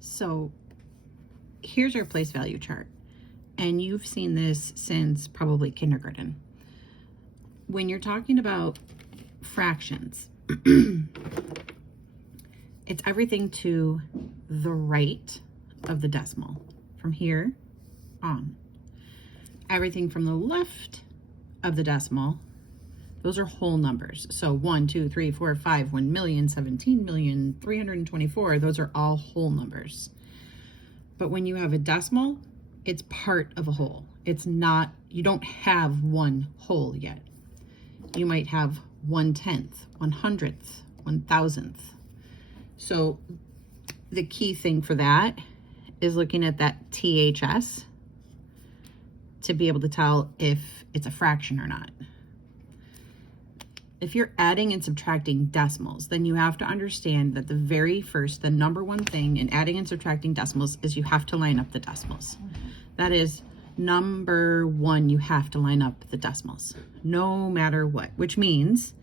So here's our place value chart. And you've seen this since probably kindergarten. When you're talking about fractions, it's everything to the right of the decimal from here on. Everything from the left of the decimal, those are whole numbers. So 1, 2, 3, 4, 5, 1 million, 17 million, 324, those are all whole numbers. But when you have a decimal, it's part of a whole. It's not, you don't have one whole yet. You might have 1/10, 100th, 1,000th. So the key thing for that is looking at that THS to be able to tell if it's a fraction or not. If you're adding and subtracting decimals, then you have to understand that the number one thing in adding and subtracting decimals is you have to line up the decimals. That is number one, you have to line up the decimals, no matter what, which means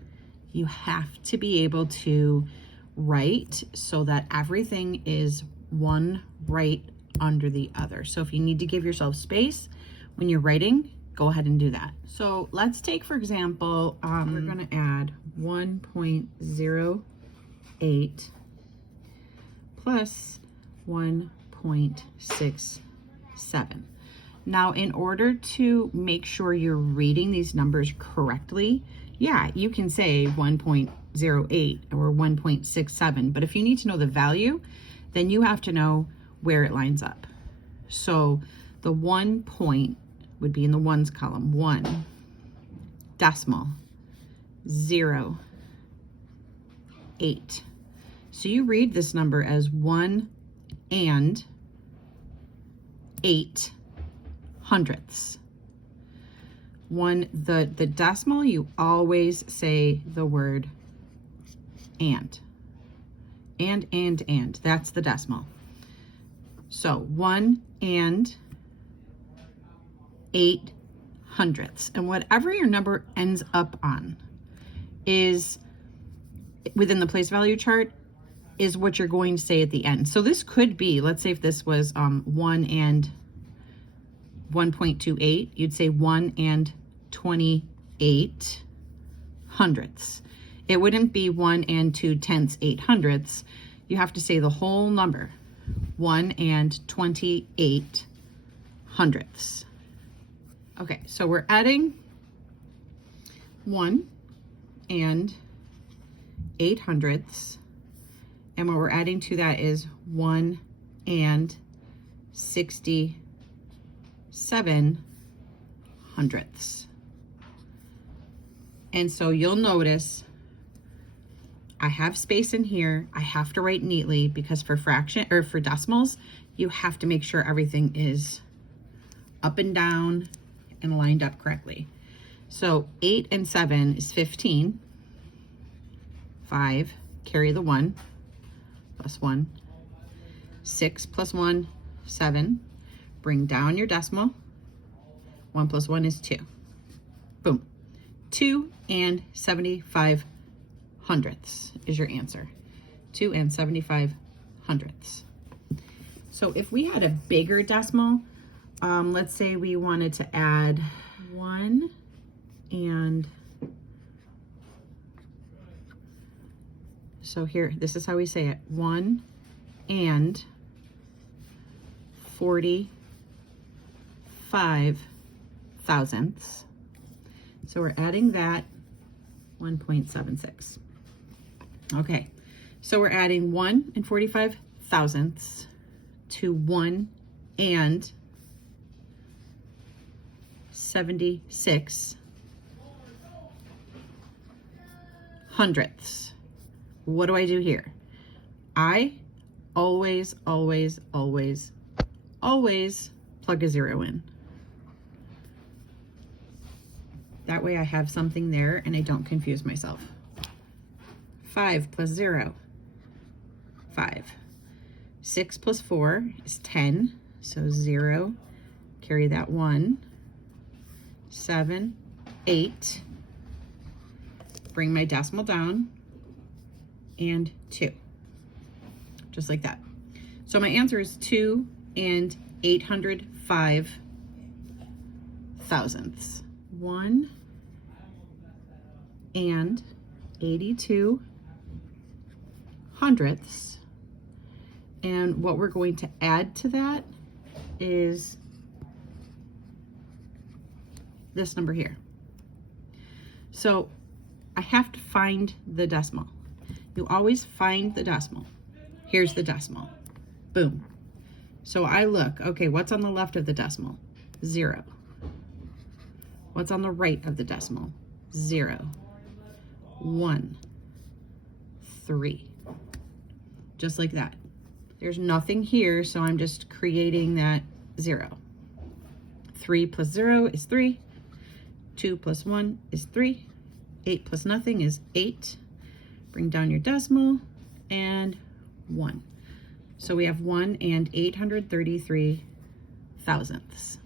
you have to be able to write so that everything is one right under the other. So if you need to give yourself space when you're writing, go ahead and do that. So let's take, for example, we're going to add 1.08 plus 1.67. Now, in order to make sure you're reading these numbers correctly, yeah, you can say 1.08 or 1.67, but if you need to know the value, then you have to know where it lines up. So the 1 point would be in the ones column, 1, decimal, 0, 8. So you read this number as 1 and 8 hundredths. The decimal, you always say the word and. And. That's the decimal. So 1 and 8 hundredths. And whatever your number ends up on is within the place value chart is what you're going to say at the end. So this could be, let's say if this was 1 and 1.28, you'd say 1 and 28 hundredths. It wouldn't be 1 and 2/10 8 hundredths. You have to say the whole number, 1 and 28 hundredths. Okay, so we're adding 1 and 8 hundredths. And what we're adding to that is 1 and 67 hundredths. And so you'll notice I have space in here. I have to write neatly because for fraction or for decimals, you have to make sure everything is up and down and lined up correctly. So 8 and 7 is 15. 5, carry the 1, plus 1. 6 plus 1, 7. Bring down your decimal. 1 plus 1 is 2. Boom. 2 and 75 hundredths is your answer. 2 and 75 hundredths. So if we had a bigger decimal, let's say we wanted to add 1 and, so here, this is how we say it, 1 and 45 thousandths. So we're adding that 1.76. Okay, so we're adding 1 and 45 thousandths to 1 and 76 hundredths. What do I do here? I always plug a 0 in. That way I have something there and I don't confuse myself. 5 plus 0, 5. 6 plus 4 is 10, so 0, carry that 1. 7, 8, bring my decimal down, and 2, just like that. So my answer is 2 and 805 thousandths. 1 and 82 hundredths. And what we're going to add to that is this number here. So I have to find the decimal. You always find the decimal. Here's the decimal. Boom. So I look, okay, what's on the left of the decimal? 0. What's on the right of the decimal? 0. 1. 3. Just like that. There's nothing here, so I'm just creating that 0. 3 plus 0 is 3. 2 plus 1 is 3. 8 plus nothing is 8. Bring down your decimal, and 1. So we have 1 and 833 thousandths.